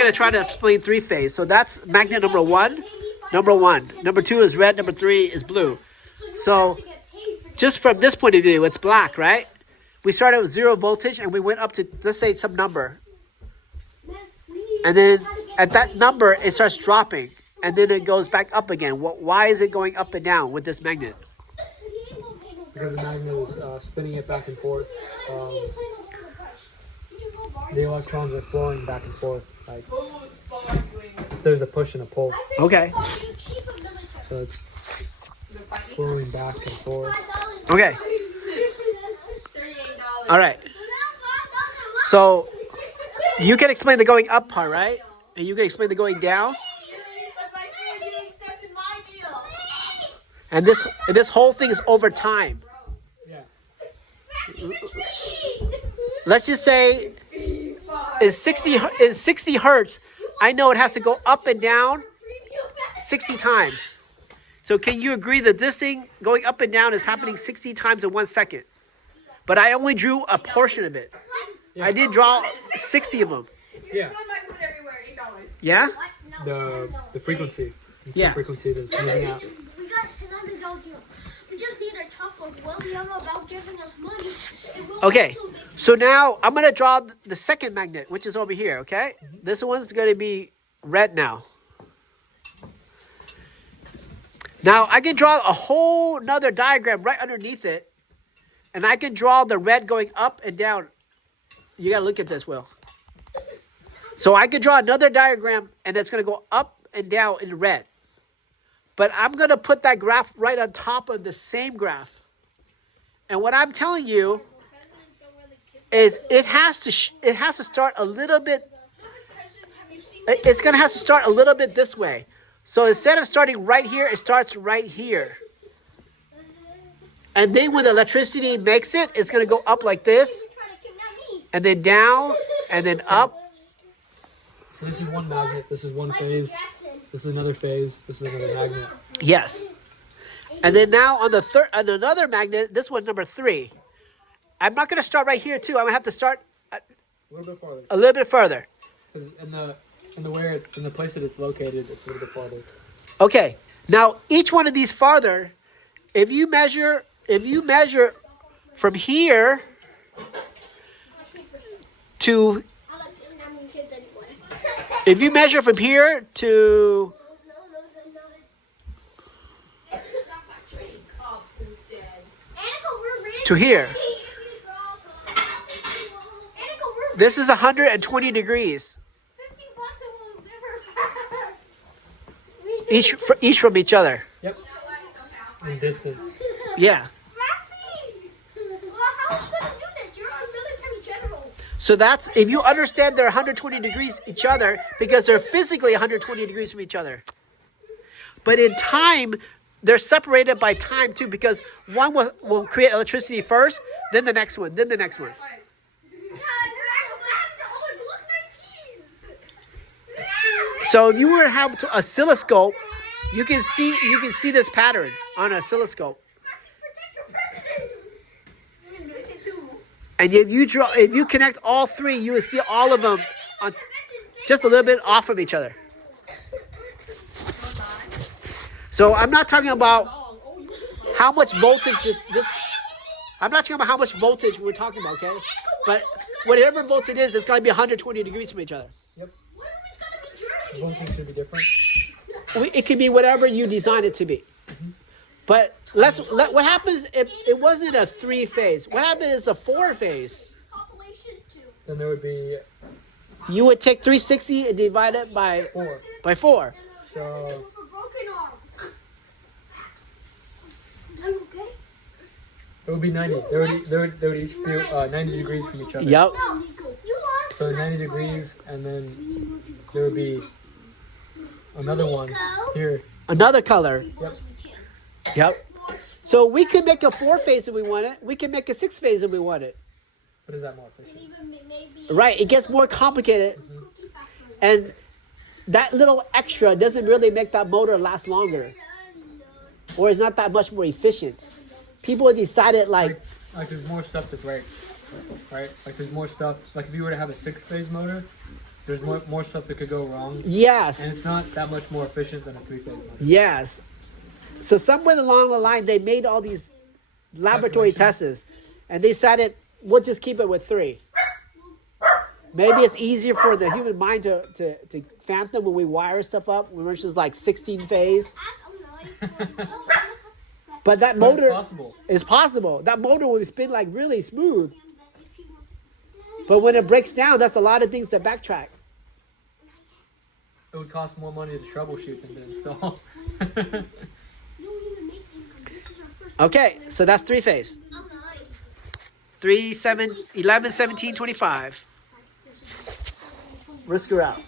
going to try to explain three-phase. So that's magnet number one. Number two is red. Number three is blue. So just from this point of view, it's black, right? We started with 0 voltage and we went up to, let's say, some number. And then at that number, it starts dropping. And then it goes back up again. Why is it going up and down with this magnet? Because the magnet is spinning it back and forth. The electrons are flowing back and forth. Like there's a push and a pull. Okay. So it's flowing back and forth. Okay. All right. So you can explain the going up part, right? And you can explain the going down. And this whole thing is over time. Yeah. Let's just say in 60 hertz, I know it has to go up and down 60 times. So can you agree that this thing going up and down is happening 60 times in 1 second? But I only drew a portion of it. Yeah. I did draw 60 of them. Yeah. Yeah? The frequency. Yeah. Frequency that's moving out. We just need to talk like William about giving us money. Okay, so now I'm going to draw the second magnet, which is over here, okay? This one's going to be red now. Now, I can draw a whole nother diagram right underneath it, and I can draw the red going up and down. You got to look at this, Will. So I could draw another diagram, and it's going to go up and down in red. But I'm going to put that graph right on top of the same graph. And what I'm telling you is it has to start a little bit. It's going to have to start a little bit this way. So instead of starting right here, it starts right here. And then when the electricity makes it, it's going to go up like this. And then down. And then up. So this is one magnet. This is one phase. This is another phase. This is another magnet. Yes. And then now on another magnet, this one number 3. I'm not going to start right here too. I'm going to have to start a little bit farther. A little bit further. Because in the place that it's located, it's a little bit farther. Okay. Now each one of these farther, if you measure from here to here. This is 120 degrees. Each from each other. Yep. In distance. Yeah. So that's, if you understand they're 120 degrees each other, because they're physically 120 degrees from each other. But in time, they're separated by time too, because one will create electricity first, then the next one, then the next one. So if you were to have an oscilloscope, you can see this pattern on an oscilloscope. And if you connect all 3, you will see all of them on just a little bit off from each other. So I'm not talking about how much voltage is this. I'm not talking about how much voltage we're talking about, okay? But whatever voltage it is, it's got to be 120 degrees from each other. Yep. Voltage should be different. It can be whatever you design it to be. Mm-hmm. But what happens if it wasn't a 3-phase? What happens if it's a 4-phase? Then there would be. You would take 360 and divide it by 4. So. It would be 90. They would each be 90 degrees from each other. Yep. So 90 degrees, and then there would be another one here. Another color. Yep. So we could make a 4-phase if we want it. We can make a 6-phase if we want it. But is that more efficient? Right. It gets more complicated. Mm-hmm. And that little extra doesn't really make that motor last longer. Or it's not that much more efficient. People decided like there's more stuff to break, right? Like there's more stuff. Like if you were to have a 6-phase motor, there's more stuff that could go wrong, Yes. and it's not that much more efficient than a 3-phase motor. Yes. So somewhere along the line, they made all these laboratory tests, and they decided we'll just keep it with 3. Maybe it's easier for the human mind to fathom when we wire stuff up. When it's just like 16 phase. But that motor is possible. That motor will spin like really smooth. But when it breaks down, that's a lot of things to backtrack. It would cost more money to troubleshoot than to install. Okay, so that's 3-phase. 3, 7, 11, 17, 25. Risk her out.